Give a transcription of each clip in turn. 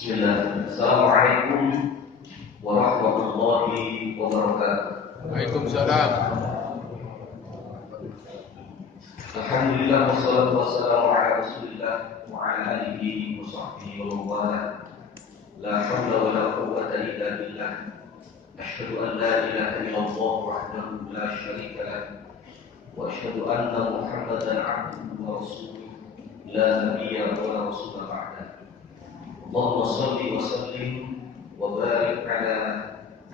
Bismillah. Assalamualaikum warahmatullahi wabarakatuh. Waalaikumsalam. Alhamdulillah wassalatu wassalamu ala Rasulillah wa ala alihi wa sahbihi wa wala. La haula wa la quwwata illa billah. Asyhadu an la ilaha illallah wahdahu la syarika lah wa asyhadu anna Muhammadan abduhu wa rasuluh la nabiyya wa la rasula ba'da. Allahumma shalli wa sallim wa barik ala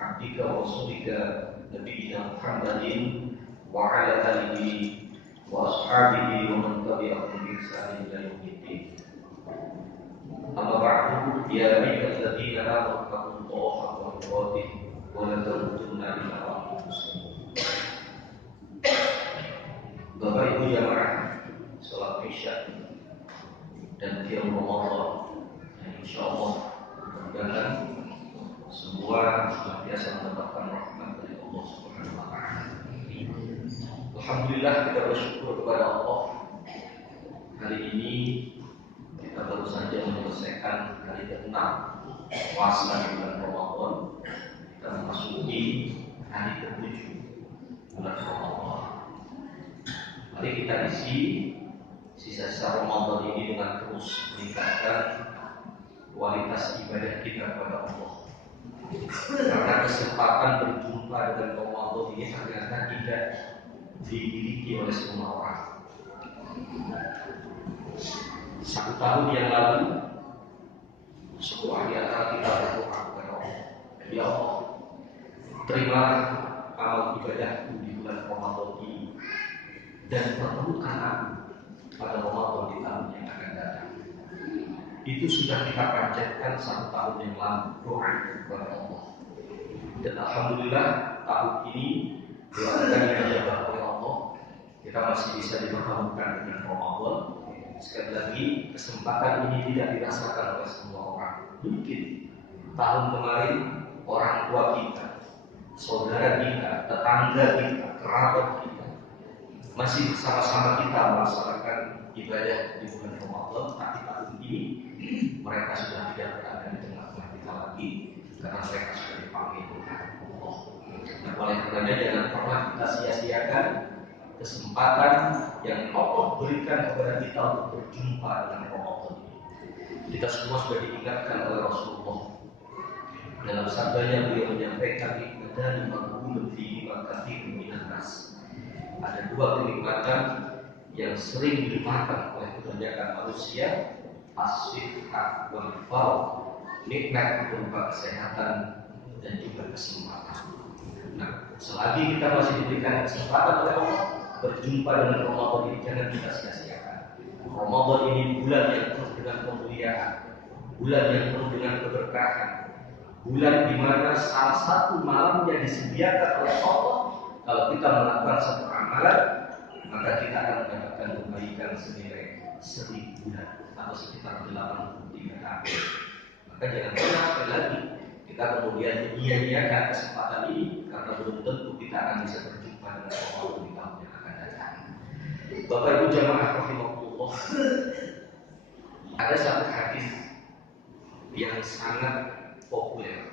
abdika wa rasulika nabiyina Muhammadin wa ala alihi wa ashabihi wa man tabi'ahum bi ihsan ila yaumiddin. Amma ba'du, ya ayyuhalladzina amanu taqullaha haqqa tuqatih wa la tamutunna illa wa antum muslimun. Bapak Ibu jamaah salat Isya dan qiyam Ramadan, insyaallah mudah-mudahan semua senantiasa mendapatkan rahmat dari Allah Subhanahu wa taala. Alhamdulillah, kita bersyukur kepada Allah. Hari ini kita baru saja menyelesaikan hari ke-6 puasa di bulan Ramadan. Kita memasuki hari ke-7 bulan Ramadan. Mari kita isi sisa-sisa Ramadan ini dengan terus meningkatkan kualitas ibadah kita kepada Allah. Karena kesempatan berjumpa dengan Ramadan ini ternyata tidak dimiliki oleh semua orang. 1 tahun yang lalu, sebuah di antara kita berdoa kepada Allah, ya Allah, terima amal ibadahku di bulan Ramadan ini dan pertemukan aku pada Ramadan di tahun yang akan datang. Itu sudah kita panjatkan 1 tahun yang lalu doa kepada Allah. Dan alhamdulillah tahun ini doa kita dijabah oleh Allah. Kita masih bisa dipertemukan dengan Ramadan. Sekali lagi, kesempatan ini tidak dirasakan oleh semua orang. Mungkin tahun kemarin orang tua kita, saudara kita, tetangga kita, kerabat kita masih bersama-sama kita melaksanakan ibadah di bulan Ramadan, tapi tahun ini mereka sudah tidak berada di tengah-tengah kita lagi karena mereka sudah dipanggil Tuhan Allah. Nah, oleh karenanya jangan pernah kita sia-siakan kesempatan yang Allah berikan kepada kita untuk berjumpa dengan Ramadan ini. Kita semua sudah diingatkan oleh Rasulullah dalam sabdanya, beliau menyampaikan dan maqbulun fihi wa katsirun minan nas. Ada 2 kenikmatan yang sering dilupakan oleh kebanyakan manusia, as-sihhat wal faragh, nikmat berupa kesehatan dan juga kesempatan. Nah, selagi kita masih diberikan kesempatan oleh Allah berjumpa dengan Ramadan ini, jangan kita sia-siakan. Ramadan ini bulan yang penuh dengan kemuliaan, bulan yang penuh dengan keberkahan, bulan di mana salah satu malamnya disediakan oleh Allah. Kalau kita melakukan satu amalan, maka kita akan mendapatkan kebaikan senilai 1000 bulan atau sekitar 83 tahun. Maka jangan pernah sekali lagi kita kemudian menyia-nyiakan kesempatan ini, karena belum tentu kita akan bisa berjumpa dengan Allah di tahun yang akan datang. Bapak Ibu jamaah rahimahullah, ada satu hadis yang sangat populer,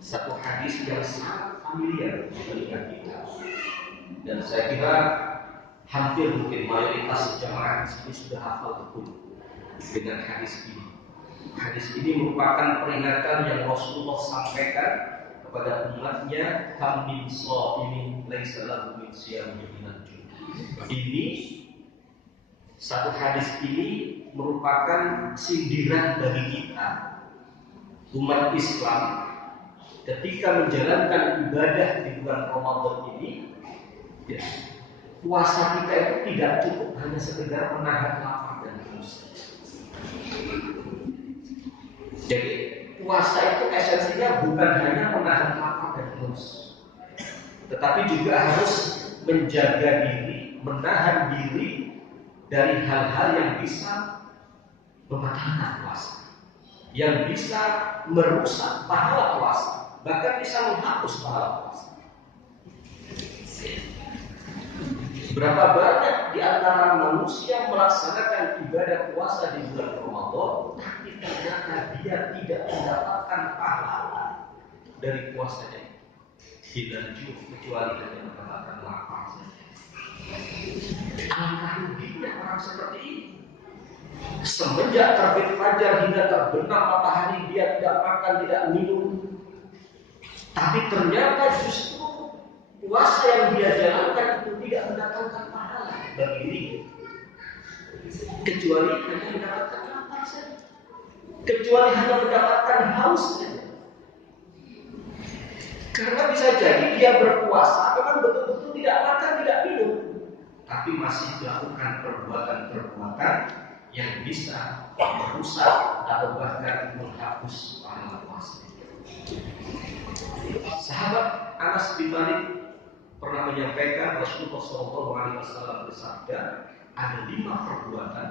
satu hadis yang sangat familiar di telinga kita, dan saya kira hampir mungkin mayoritas jamaah di sini sudah hafal betul dengan hadis ini. Hadis ini merupakan peringatan yang Rasulullah sampaikan kepada umatnya, kam min shaimin laisa lahu min siyamihi najun. Ini satu hadis ini merupakan sindiran bagi kita umat Islam ketika menjalankan ibadah di bulan Ramadan ini. Ya, puasa kita itu tidak cukup hanya sekedar menahan lapar dan haus. Jadi puasa itu esensinya bukan hanya menahan lapar dan haus, tetapi juga harus menjaga diri, menahan diri dari hal-hal yang bisa membatalkan puasa, yang bisa merusak pahala puasa, bahkan bisa menghapus pahala puasa. Berapa banyak di antara manusia melaksanakan ibadah puasa di bulan Ramadan, tapi ternyata dia tidak mendapatkan pahala dari puasanya itu, kecuali dengan mendapatkan lapar saja. Alangkah ruginya orang seperti ini. Semenjak terbit fajar hingga terbenam matahari dia tidak makan, tidak minum. Tapi ternyata justru puasa yang dia jalankan itu tidak mendatangkan pahala bagi dirinya, kecuali hanya mendapatkan lapar saja, kecuali hanya mendapatkan haus saja. Karena bisa jadi dia berpuasa memang betul-betul tidak makan, tidak minum, tapi masih melakukan perbuatan-perbuatan yang bisa merusak atau bahkan menghapus pahala puasa. Sahabat Anas bin Malik pernah menyampaikan Rasulullah SAW bersabda, ada 5 perbuatan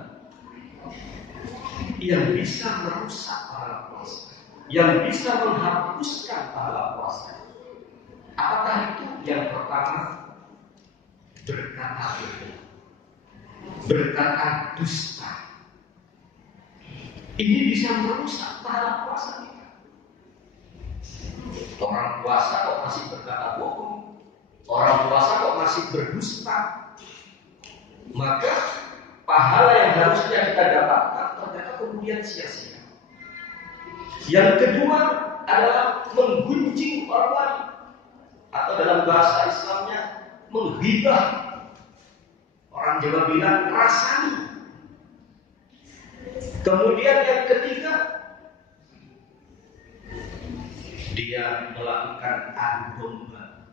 yang bisa merusak pahala puasa, yang bisa menghapuskan pahala puasa. Apakah itu? Yang pertama, berkata bohong, berkata dusta. Ini bisa merusak pahala puasa kita. Orang puasa kok masih berkata bohong, orang puasa kok masih berdusta, maka pahala yang harusnya kita dapatkan ternyata kemudian sia-sia. Yang kedua adalah menggunjing orang lain, atau dalam bahasa Islamnya menghibah. Orang Jawa bilang rasani. Kemudian yang ketiga, dia melakukan adu domba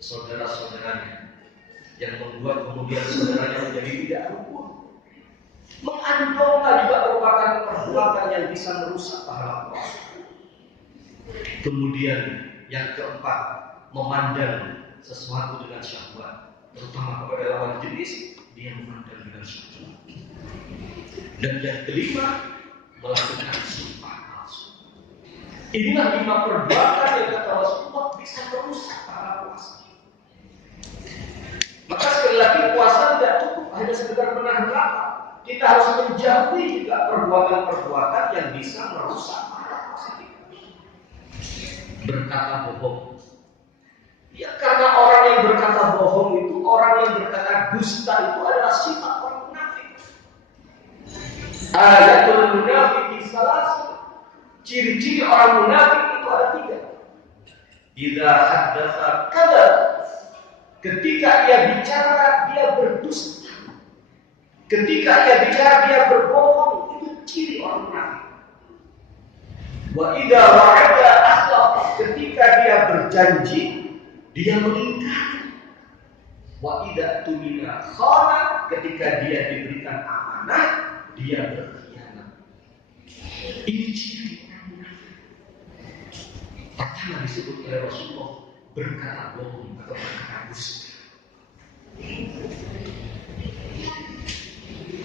saudara-saudaranya, yang membuat kemudian saudaranya menjadi tidak rukun. Mengadu domba juga merupakan perbuatan yang bisa merusak pahala puasa. Kemudian yang keempat, memandang sesuatu dengan syahwat, terutama kepada lawan jenis, dia memandang dengan syahwat. Dan yang kelima, melakukan sumpah palsu. Inilah 5 perbuatan yang kata Rasulullah bisa merusak pahala puasa. Maka sekali lagi puasa tidak cukup hanya sekedar menahan lapar. Kita harus menjauhi juga perbuatan-perbuatan yang bisa merusak pahala puasa kita. Berkata bohong. Ya, karena orang yang berkata bohong itu, orang yang berkata dusta itu adalah sifat orang munafik. Ayatul munafik salah. Ciri-ciri orang munafik itu ada 3. Idza haddatsa kadzab. Ketika dia bicara, dia berdusta. Ketika dia bicara, dia berbohong. Itu ciri orang munafik. Wa idza wa'ada akhlaf. Ketika dia berjanji, dia mengingkari. Wa idza tumina khana. Ketika dia diberikan amanah, dia berkhianat. Ini ciri orang munafik. Pertama disebut oleh Rasulullah, berkata bohong atau berkata dusta.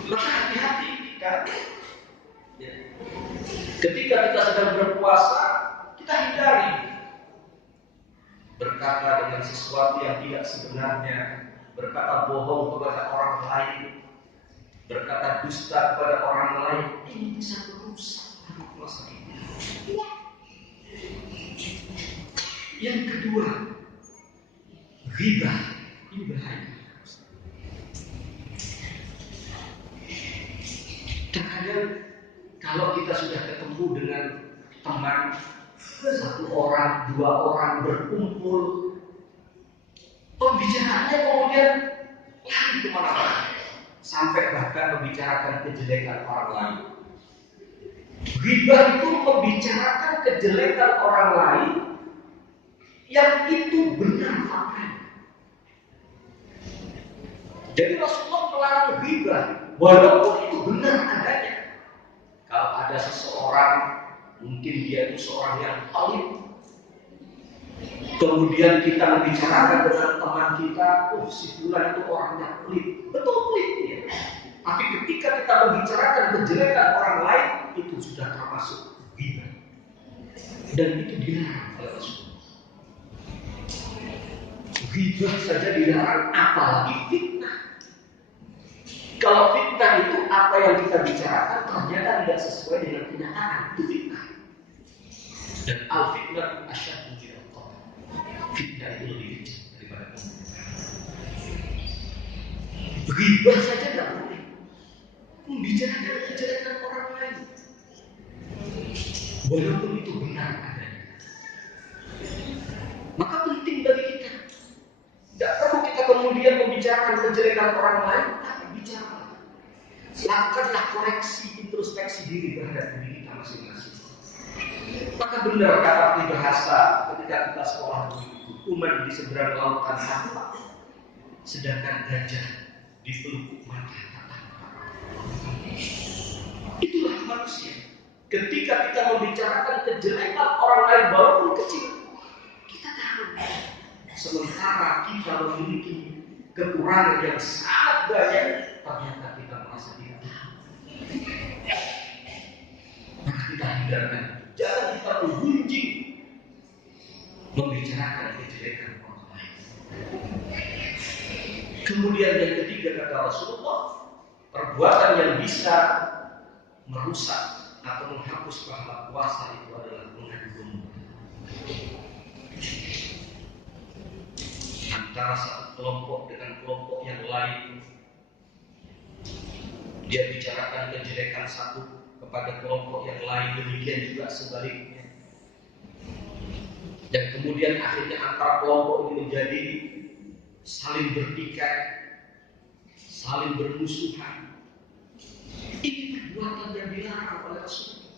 Maka hati-hati ketika kita sedang berpuasa, kita hindari berkata dengan sesuatu yang tidak sebenarnya, berkata bohong kepada orang lain, berkata dusta kepada orang lain. Ini bisa merusak puasa kita. Yang kedua, ghibah. Ini bahaya. Terkadang kalau kita sudah ketemu dengan teman, 1 orang, 2 orang berkumpul, pembicaraannya kemudian lari kemana-mana, sampai bahkan membicarakan kejelekan orang lain. Ghibah itu membicarakan kejelekan orang lain yang itu benar faktanya. Jadi Rasulullah melarang ghibah walaupun itu benar adanya. Kalau ada seseorang, mungkin dia itu seorang yang alim, kemudian kita membicarakan dengan teman kita, si fulan itu orangnya pelit. Betul pelit ya. Tapi ketika kita membicarakan kejelekan orang lain, itu sudah termasuk ghibah. Dan itu dilarang oleh Rasulullah. Ghibah saja dilarang, apalagi fitnah. Kalau fitnah itu apa yang kita bicarakan ternyata tidak sesuai dengan kenyataan, itu fitnah. Dan al-fitnah asyaddu minal qatl. Fitnah itu lebih kecil daripada pembunuhan. Ghibah saja tidak boleh. Membicarakan kejelekan orang lain, walaupun itu benar adanya. Maka penting bagi kita. Tidak perlu kita kemudian membicarakan kejelekan orang lain, tapi bicara. Lakukanlah koreksi, introspeksi diri terhadap diri kita masing-masing. Maka benar kata bahasa ketika kita sekolah dulu, umat di seberang lautan tanpa, sedangkan gajah di pelupuk mata tanpa. Itulah manusia. Ketika kita membicarakan kejelekan orang lain walaupun kecil, kita tahu. Sementara kita memiliki kekurangan yang sangat banyak, ternyata kita merasa tidak tahu. Maka kita hindarkan. Jangan kita menggunjing membicarakan kejelekan orang lain. Kemudian yang ketiga kata Rasulullah, perbuatan yang bisa merusak atau menghapus pahala puasa itu adalah mengadu domba antara satu kelompok dengan kelompok yang lain. Dia bicarakan kejelekan satu kepada kelompok yang lain, demikian juga sebaliknya. Dan kemudian akhirnya antara kelompok ini menjadi saling bertikai, saling bermusuhan. Ini perbuatan yang dilarang oleh Rasulullah.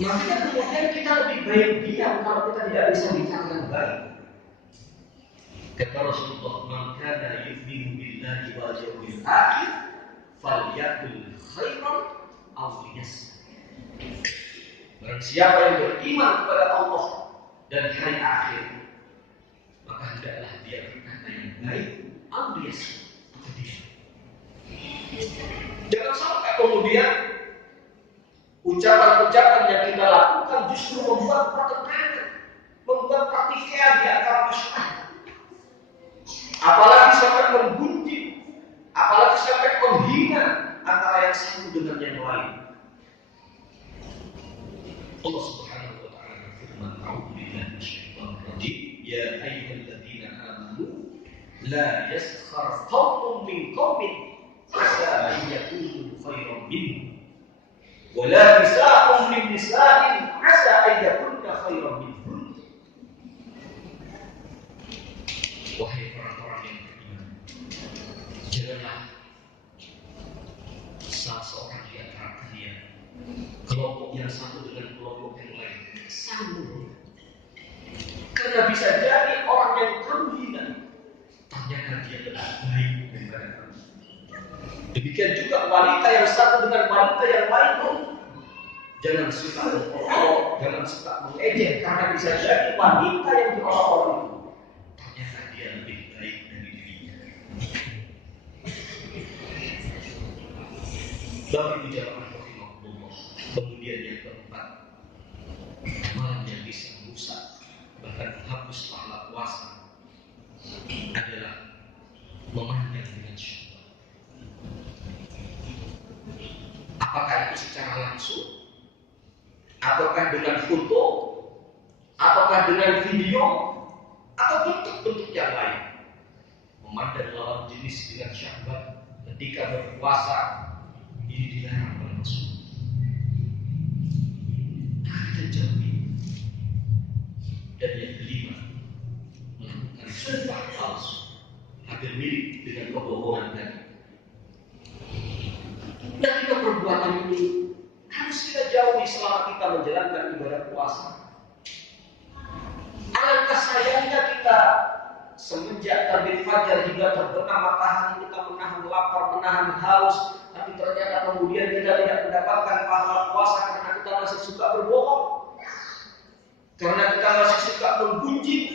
Makanya kemudian kita lebih baik diam kalau kita tidak bisa bicara dengan baik. Kata Rasulullah, "Man kana yu'minu billahi wal yawmil akhir, falyakul khairan aw liyasmut." Barang siapa yang beriman kepada Allah dan hari akhir, maka hendaklah dia berkata yang baik, aw liyasmut, atau diam. Jangan sampai kemudian ucapan-ucapan yang kita lakukan justru membuat pertentangan, membuat pertikaian di antara masyarakat. Apalagi sampai menggunjing, apalagi sampai menghina antara yang satu dengan yang lain. Allah Subhanahu wa taala berfirman, "A'udzu billahi minasyaitonir rajim. Ya ayyuhalladzina amanu la yaskhar qaumun min qaumin asa an yakunu khairan minhum wa la nisa'un min nisa'in asa an yakunna khairan minhum." Wahai orang-orang yang beriman, janganlah salah seorang di antara kalian, kelompok yang satu dengan kelompok yang lain, saling. Karena bisa jadi orang yang kamu hina ternyata dia lebih baik daripada kamu. Demikian juga wanita yang satu dengan wanita yang lain pun jangan suka mengolok, jangan suka mengejek, karena bisa jadi wanita yang diolok-olok itu ternyata dia lebih baik dari dirinya. Bapak Ibu jamaah rahimahullah. Kemudian yang keempat, amalan yang bisa merusak bahkan menghapus pahala puasa adalah memandang dengan syahwat. Apakah itu secara langsung, ataukah dengan foto, ataukah dengan video, atau bentuk-bentuk yang lain. Memandang lawan jenis dengan syahwat ketika berpuasa ini dilarang oleh Rasul. Dan jauhi. Dan yang kelima, melakukan sumpah palsu agar mirip dengan kebohongan tadi. Dan kita perbuatan ini harus kita jauhi selama kita menjalankan ibadah puasa. Alangkah sayangnya kita semenjak terbit fajar hingga terbenam matahari kita menahan lapar, menahan haus, tapi ternyata kemudian kita tidak mendapatkan pahala puasa karena kita masih suka berbohong, karena kita masih suka menggunjing,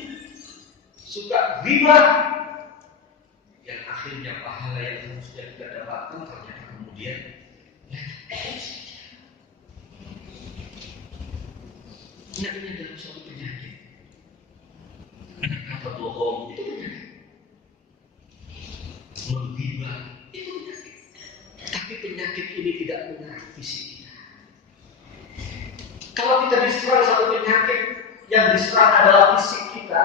suka ghibah, yang akhirnya pahala yang harusnya kita dapatkan ternyata kemudian nah, ini adalah suatu penyakit. Kata bohong itu penyakit. Menghibah fisik kita. Kalau kita diserang satu penyakit yang diserang adalah fisik kita,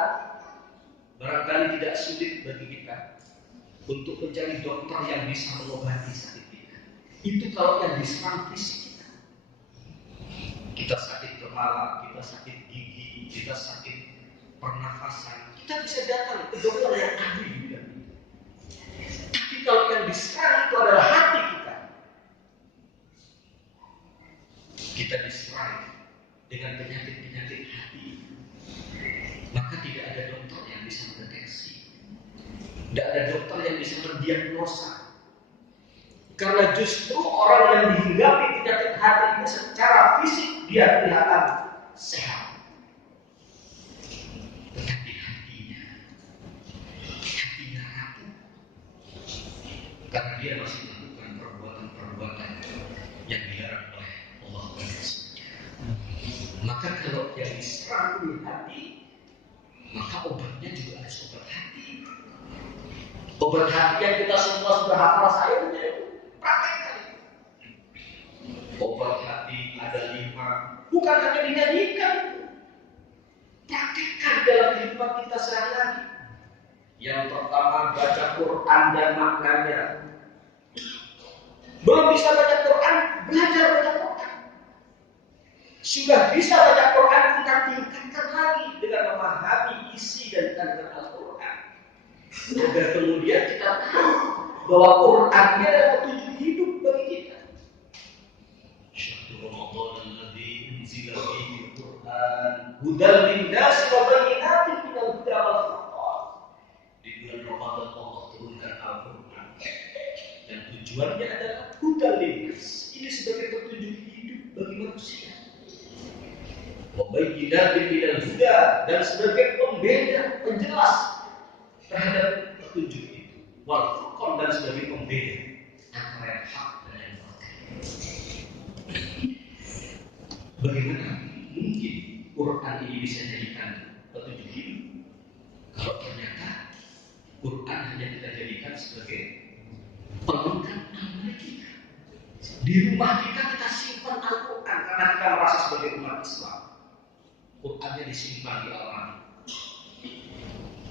barangkali tidak sulit bagi kita untuk mencari dokter yang bisa mengobati sakit kita. Itu kalau yang diserang fisik kita. Kita sakit kepala, kita sakit gigi, kita sakit pernafasan, kita bisa datang ke dokter yang ahli di bidang itu. Tapi kalau yang diserang itu adalah hati kita, kita diserang dengan penyakit-penyakit hati, maka tidak ada dokter yang bisa mendeteksi, tidak ada dokter yang bisa mendiagnosa. Karena justru orang yang dihinggapi penyakit hati ini secara fisik dia kelihatan sehat, tetapi hatinya rapuh, karena dia masih melakukan perbuatan-perbuatan yang dilarang oleh Allah SWT. Maka kalau yang diserang di hati, maka obatnya juga harus obat hati. Obat hati yang kita semua sudah hafal, saya punya praktekkan. Obat hati ada 5, bukan hanya dinyanyikan, praktekkan dalam kehidupan kita sehari-hari. Yang pertama, baca Quran dan maknanya. Belum bisa baca Quran, belajar baca Quran. Sudah bisa baca Quran, kita tingkatkan lagi dengan memahami isi dan kandungan Al-Quran, agar kemudian kita tahu bahwa Quran ini adalah petunjuk hidup bagi kita. Syahrul Ramadan alladzi unzila fihi al-Quran hudan lin-nasi wa bayyinatin minal huda wal furqan. Di bulan Ramadan Allah turunkan Al-Quran, dan tujuannya adalah hudan lin-nas. Ini sebagai petunjuk hidup bagi manusia. Wabayyinatin minal huda, dan sebagai pembeda, penjelas terhadap petunjuk itu. Wal furqan, dan sebagai pembeda antara yang hak dan yang batil. Bagaimana mungkin Quran ini bisa jadikan petunjuk hidup kalau ternyata Quran hanya kita jadikan sebagai pelengkap amal kita? Di rumah kita simpan Al-Quran karena kita merasa sebagai umat Islam. Qurannya disimpan di almari.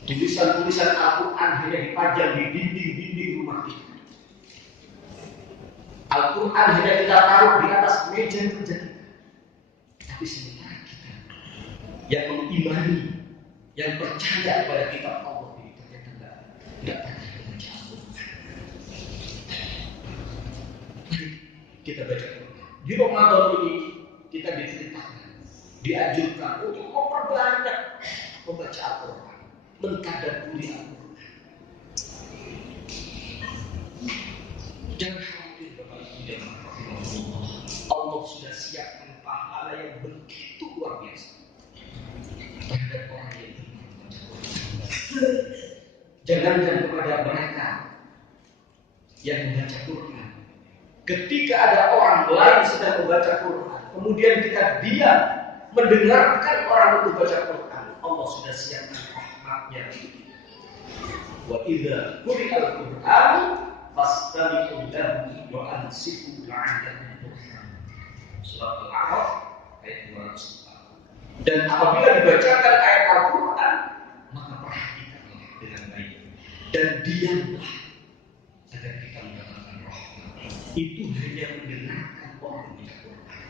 Tulisan-tulisan Al-Quran hanya dipajang di dinding-dinding rumah kita. Al-Quran hanya kita taruh di atas meja kerja kita. Tapi sementara kita yang mengimani, yang percaya kepada kitab Allah ini ternyata tidak pernah membaca Al-Quran. Mari kita baca Quran. Di Ramadan ini kita diceritakan, dianjurkan untuk memperbanyak membaca Al-Quran, mentadabburi Al-Quran. Jangan khawatir Bapak Ibu jemaah rahimahullah, Allah sudah siapkan pahala yang begitu luar biasa terhadap orang yang membaca Quran. Jangankan kepada mereka yang membaca Quran, ketika ada orang lain sedang membaca Quran, kemudian kita diam mendengarkan orang itu baca Quran, Allah sudah siapkan rahmatnya. Wa idza quri'al Qur'an fastami'u lahu wa ansitu la'allakum turhamun. Surat Al-A'raf ayat 204. Dan apabila dibacakan ayat Al-Quran, maka perhatikanlah dengan baik dan diamlah agar kita mendapatkan rahmat. Itu hanya mendengarkan orang membaca Quran.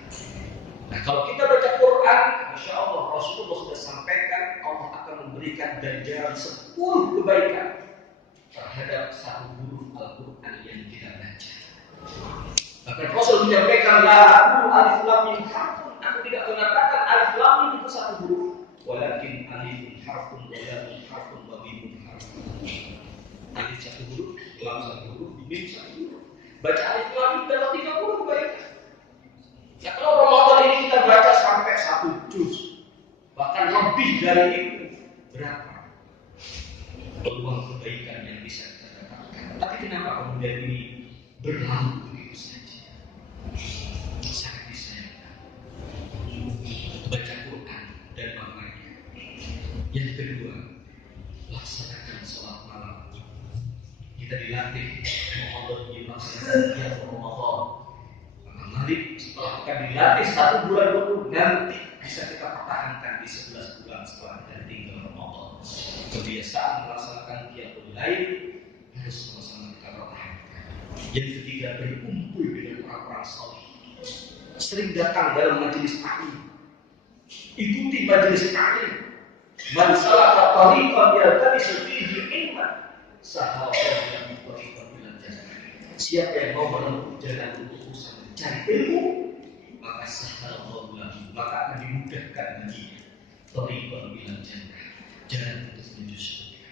Nah, kalau kita baca Quran, Masya Allah, Rasulullah sudah sampaikan Allah akan memberikan ganjaran 10 kebaikan terhadap satu huruf Al-Quran yang kita baca. Bahkan Rasul menyampaikan, la aqulu alif lam mim harfun, aku tidak mengatakan alif lam mim itu satu huruf, walakin alifun harfun wa lamun harfun wa mimun harfun. Alif satu huruf, lam satu huruf, mim satu huruf. Baca alif lam mim dalam 30 kebaikan. Ya, kalau Ramadan ini kita baca sampai 1 juz, bahkan lebih dari itu, berapa peluang kebaikan yang bisa kita dapatkan? Tapi kenapa kemudian ini berlalu begitu saja? Sangat disayangkan. Baca Quran dan maknanya. Yang kedua, laksanakan sholat malam. Kita dilatih Ramadan di masa Ramadan. Maka mari maka dilatih 1 bulan dulu, nanti bisa kita pertahankan di 11 bulan setelah kita tinggal Ramadan. Kebiasaan melaksanakan qiyamul lail harus sama-sama kita pertahankan. Yang ketiga, berkumpul dengan orang-orang saleh. Sering datang dalam majelis taklim. Ikuti majelis taklim. Man salaka tariqan yaltamisu fihi ilman sahala lahu tariqan ilal jannah. Siapa yang mau menempuh jalan untuk usaha mencari ilmu, maka sahala lahu, maka akan dimudahkan baginya tariqan ilal jannah, jalan untuk menuju surga.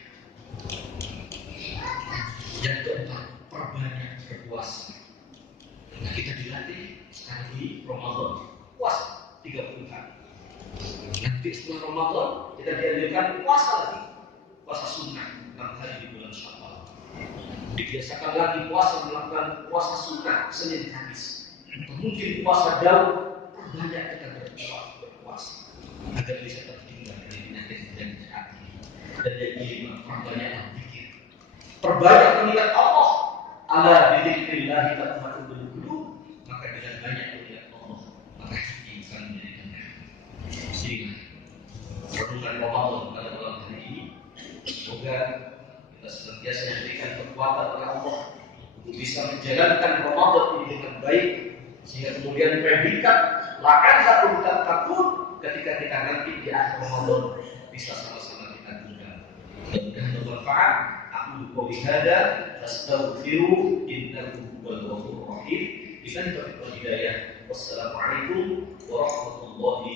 Yang keempat, perbanyak berpuasa. Nah, kita dilatih sekarang di Ramadan puasa 30 hari. Nanti setelah Ramadan kita dianjurkan puasa lagi, puasa sunnah 6 hari di bulan Syawal. Dibiasakan lagi melakukan puasa sunnah Senin Kamis. Mungkin puasa Daud, perbanyak kita berpuasa agar bisa terhindar dari penyakit dan hati. Dan yang kelima, perbanyaklah zikir. Perbanyak mengingat Allah. Ala bidzikrillah tatma'innul qulub. Maka dengan banyak mengingat Allah, maka hati akan menjadi tenang. Sehingga renungan Ramadan pada malam hari ini, semoga kita senantiasa diberikan kekuatan oleh Allah untuk bisa menjalankan Ramadan ini dengan baik, sehingga kemudian predikat la'allakum tattaqun ketika kita nanti di akhir Ramadan bisa sama-sama kita tunggal. Mudah-mudahan bermanfaat. Aku qouli hada astaghfiru innahu huwal ghafurur rahim. Billahi taufiq wal hidayah. Wassalamualaikum warahmatullahi